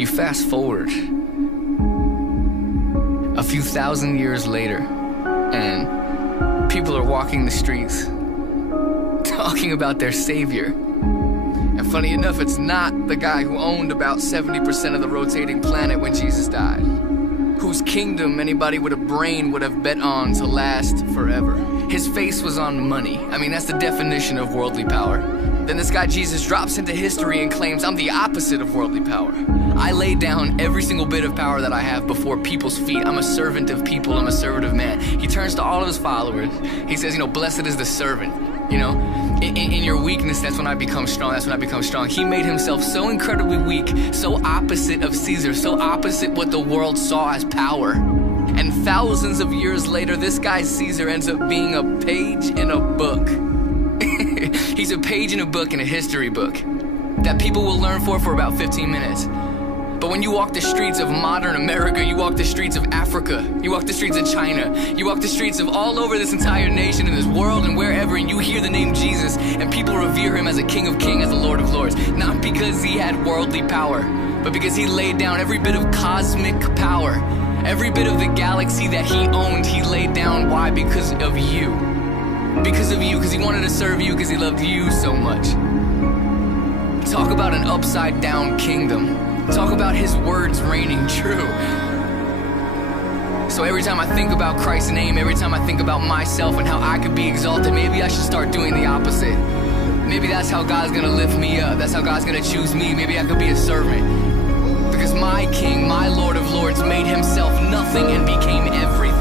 You fast forward a few thousand years later, and people are walking the streets talking about their savior. And funny enough, it's not the guy who owned about 70% of the rotating planet when Jesus died, whose kingdom anybody with a brain would have bet on to last forever. His face was on money. I mean, that's the definition of worldly power. Then this guy Jesus drops into history and claims, I'm the opposite of worldly power. I lay down every single bit of power that I have before people's feet. I'm a servant of people. I'm a servant of man. He turns to all of his followers. He says, blessed is the servant. In your weakness, that's when I become strong. That's when I become strong. He made himself so incredibly weak, so opposite of Caesar, so opposite what the world saw as power. And thousands of years later, this guy Caesar ends up being a page in a book. He's a page in a book, in a history book, that people will learn for about 15 minutes. But when you walk the streets of modern America, you walk the streets of Africa, you walk the streets of China, you walk the streets of all over this entire nation and this world and wherever, and you hear the name Jesus, and people revere him as a King of Kings, as a Lord of Lords, not because he had worldly power, but because he laid down every bit of cosmic power, every bit of the galaxy that he owned, he laid down. Why? Because of you. Because of you, because he wanted to serve you, because he loved you so much. Talk about an upside down kingdom. Talk about his words reigning true. So every time I think about Christ's name, every time I think about myself and how I could be exalted, maybe I should start doing the opposite. Maybe that's how God's gonna lift me up. That's how God's gonna choose me. Maybe I could be a servant. Because my King, my Lord of Lords, made himself nothing and became everything.